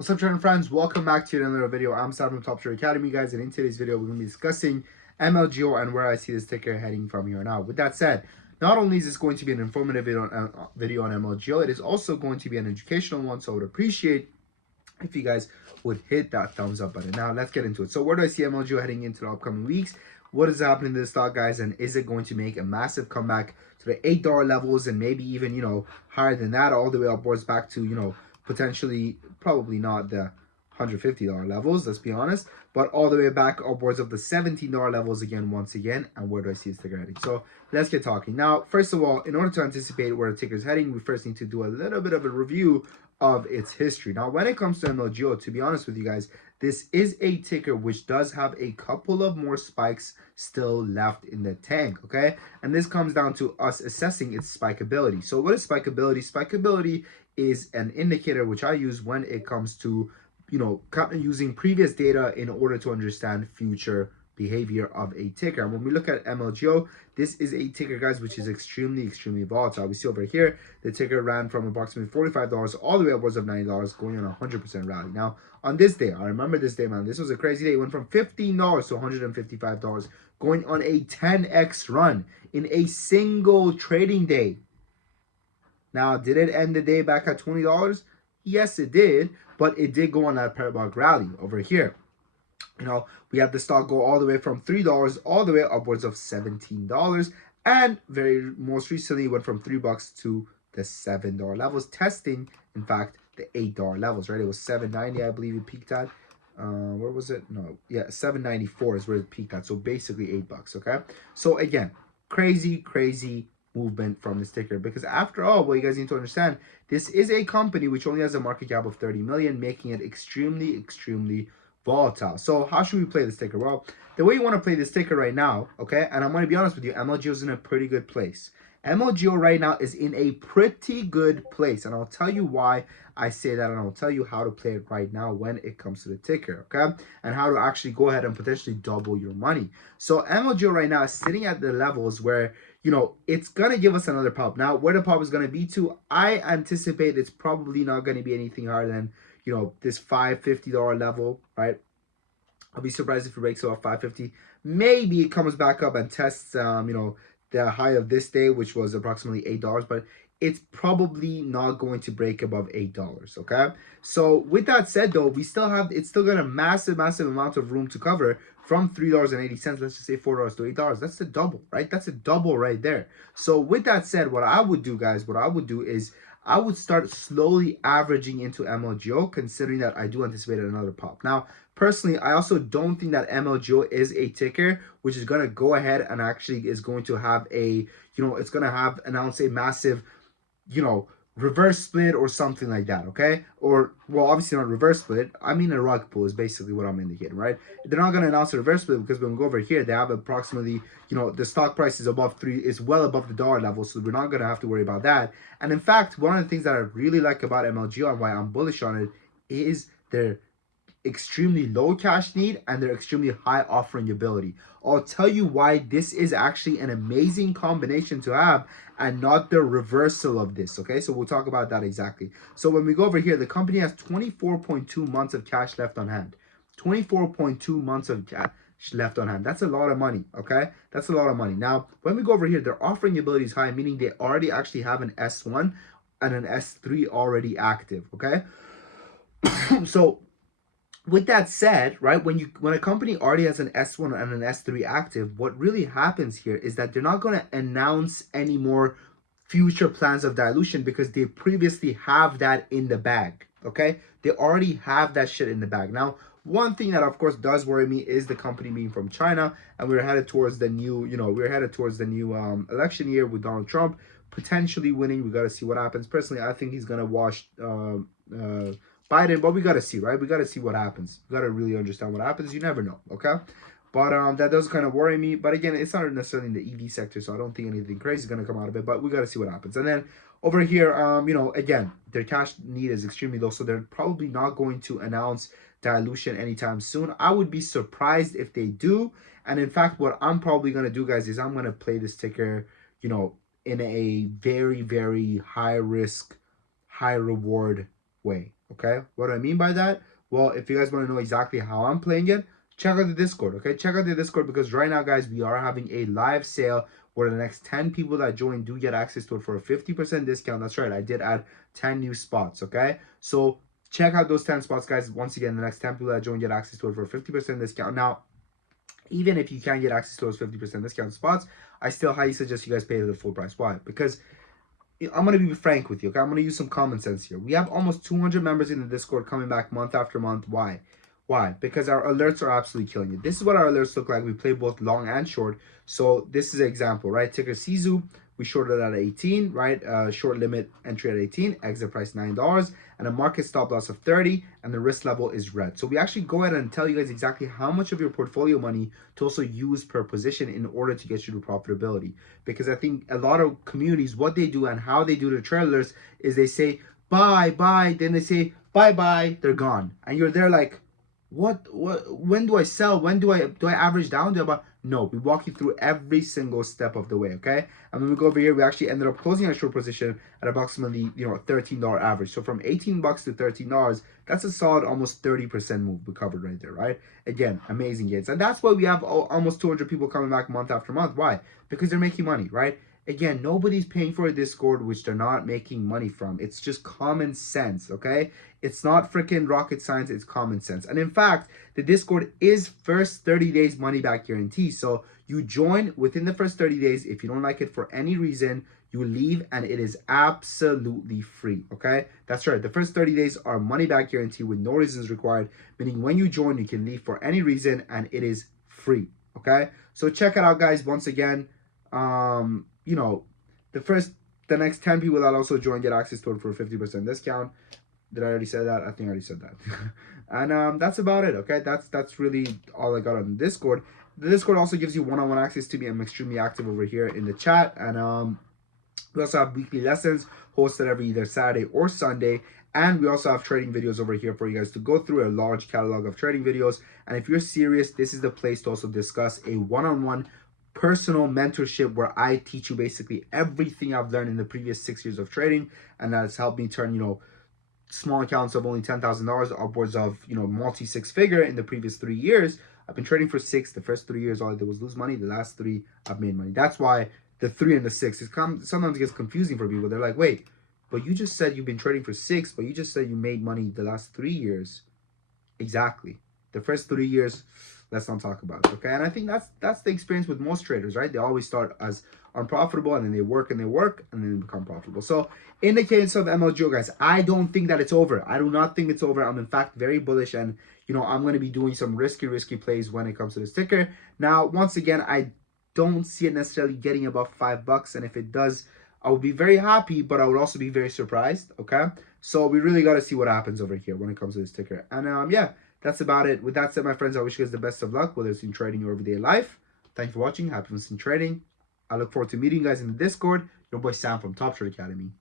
What's up, trader friends? Welcome back to another video. I'm Sam from Top Trader Academy, guys, and in today's video, we're going to be discussing Mlgo and where I see this ticker heading from here on out. With that said, not only is this going to be an informative video on Mlgo, it is also going to be an educational one, so I would appreciate if you guys would hit that thumbs up button. Now, let's get into it. So where do I see Mlgo heading into the upcoming weeks? What is happening to the stock, guys, and is it going to make a massive comeback to the $8 levels and maybe even, higher than that, all the way upwards back to, potentially, probably not the $150 levels, let's be honest, but all the way back upwards of the $17 levels again, once again. And where do I see this ticker heading? So let's get talking. Now, first of all, in order to anticipate where the ticker is heading, we first need to do a little bit of a review of its history. Now, when it comes to Mlgo, to be honest with you guys, this is a ticker which does have a couple of more spikes still left in the tank, okay? And this comes down to us assessing its spikeability. So what is spikeability? Spikeability is an indicator which I use when it comes to, using previous data in order to understand future behavior of a ticker. And when we look at Mlgo, this is a ticker, guys, which is extremely volatile. We see over here the ticker ran from approximately $45 all the way upwards of $90, going on a 100% rally. Now, on this day, I remember this day, man, this was a crazy day. It went from $15 to $155, going on a 10x run in a single trading day. Now, did it end the day back at $20? Yes, it did, but it did go on that parabolic rally over here. We had the stock go all the way from $3 all the way upwards of $17, and very most recently went from $3 to the $7 levels, testing, in fact, the $8 levels, right? It was $7.90, I believe it peaked at. Where was it? No, yeah, $7.94 is where it peaked at. So basically $8, okay? So again, crazy movement from this ticker, because after all, what you guys need to understand, this is a company which only has a market cap of 30 million, making it extremely volatile. So how should we play this ticker? Well, the way you want to play this ticker right now, okay, and I'm going to be honest with you, Mlgo is in a pretty good place. Mlgo right now is in a pretty good place, and I'll tell you why I say that, and I'll tell you how to play it right now when it comes to the ticker, okay, and how to actually go ahead and potentially double your money. So Mlgo right now is sitting at the levels where, it's going to give us another pop. Now, where the pop is going to be to, I anticipate it's probably not going to be anything higher than, this $550 level, right? I'll be surprised if it breaks above 550. Maybe it comes back up and tests, the high of this day, which was approximately $8, but it's probably not going to break above $8, okay? So with that said, though, it's still got a massive amount of room to cover from $3.80, let's just say $4 to $8. That's a double, right? That's a double right there. So with that said, what I would do, guys, is I would start slowly averaging into Mlgo, considering that I do anticipate another pop. Now, personally, I also don't think that Mlgo is a ticker which is going to go ahead and actually is going to have a, it's going to announce a massive, reverse split or something like that, okay? Or, well, obviously not reverse split. I mean a rug pull is basically what I'm indicating, right? They're not going to announce a reverse split because when we go over here, they have approximately, the stock price is well above the dollar level, so we're not going to have to worry about that. And in fact, one of the things that I really like about Mlgo and why I'm bullish on it is their extremely low cash need and their extremely high offering ability. I'll tell you why this is actually an amazing combination to have and not the reversal of this, okay? So we'll talk about that exactly. So when we go over here, the company has 24.2 months of cash left on hand. 24.2 months of cash left on hand. That's a lot of money, okay? That's a lot of money. Now, when we go over here, their offering ability is high, meaning they already actually have an S1 and an S3 already active, okay? So with that said, right, when a company already has an S1 and an S3 active, what really happens here is that they're not going to announce any more future plans of dilution because they previously have that in the bag, okay? They already have that shit in the bag. Now, one thing that of course does worry me is the company being from China, and we're headed towards the new, election year with Donald Trump potentially winning. We got to see what happens. Personally, I think he's going to wash Biden, but we got to see, right? We got to see what happens. We got to really understand what happens. You never know, okay? But that does kind of worry me. But again, it's not necessarily in the EV sector, so I don't think anything crazy is going to come out of it. But we got to see what happens. And then over here, again, their cash need is extremely low, so they're probably not going to announce dilution anytime soon. I would be surprised if they do. And in fact, what I'm probably going to do, guys, is I'm going to play this ticker, in a very high risk, high reward way. Okay, what do I mean by that? Well, if you guys want to know exactly how I'm playing it, check out the Discord. Okay, check out the Discord, because right now, guys, we are having a live sale where the next 10 people that join do get access to it for a 50% discount. That's right, I did add 10 new spots. Okay, so check out those 10 spots, guys. Once again, the next 10 people that join get access to it for a 50% discount. Now, even if you can get access to those 50% discount spots, I still highly suggest you guys pay the full price. Why? Because I'm going to be frank with you, okay? I'm going to use some common sense here. We have almost 200 members in the Discord coming back month after month. Why? Why? Because our alerts are absolutely killing it. This is what our alerts look like. We play both long and short. So this is an example, right? Ticker Sizu, we shorted at 18, right? Short limit entry at 18, exit price $9, and a market stop loss of 30, and the risk level is red. So we actually go ahead and tell you guys exactly how much of your portfolio money to also use per position in order to get you to profitability. Because I think a lot of communities, what they do and how they do the trailers is they say, buy, buy, then they say, bye, bye, they're gone. And you're there like, what when do I sell? When do I average down to about? No, we walk you through every single step of the way. Okay, and when we go over here, we actually ended up closing our short position at approximately $13 average. So from $18 to $13, that's a solid almost 30% move we covered right there. Right, again, amazing gains. And that's why we have almost 200 people coming back month after month. Why? Because they're making money. Right, again, nobody's paying for a Discord which they're not making money from. It's just common sense. Okay, it's not freaking rocket science, it's common sense. And in fact, the Discord is first 30 days money back guarantee. So you join within the first 30 days. If you don't like it for any reason, you leave, and it is absolutely free. Okay, that's right, the first 30 days are money back guarantee with no reasons required, meaning when you join, you can leave for any reason, and it is free. Okay, so check it out, guys. Once again, you know, the next 10 people that also join get access to it for a 50% discount. Did I already say that? I think I already said that. And that's about it. Okay, that's really all I got on the Discord. The Discord also gives you one-on-one access to me. I'm extremely active over here in the chat, and we also have weekly lessons hosted every either Saturday or Sunday. And we also have trading videos over here for you guys to go through, a large catalog of trading videos. And if you're serious, this is the place to also discuss a one-on-one personal mentorship where I teach you basically everything I've learned in the previous 6 years of trading, and that's helped me turn, small accounts of only $10,000 upwards of, multi six figure in the previous 3 years. I've been trading for 6. The first 3 years, all I did was lose money. The last 3, I've made money. That's why the 3 and the 6 sometimes gets confusing for people. They're like, wait, but you just said you've been trading for 6, but you just said you made money the last 3 years. Exactly. The first 3 years, let's not talk about it, okay? And I think that's the experience with most traders, right? They always start as unprofitable, and then they work and they work, and then they become profitable. So in the case of Mlgo, guys, I don't think that it's over. I do not think it's over. I'm in fact very bullish, and I'm going to be doing some risky plays when it comes to this ticker. Now, once again, I don't see it necessarily getting above $5, and if it does, I would be very happy, but I would also be very surprised, okay? So we really got to see what happens over here when it comes to this ticker. And yeah, that's about it. With that said, my friends, I wish you guys the best of luck, whether it's in trading or everyday life. Thank you for watching. Happiness in trading. I look forward to meeting you guys in the Discord. Your boy Sam from Top Trade Academy.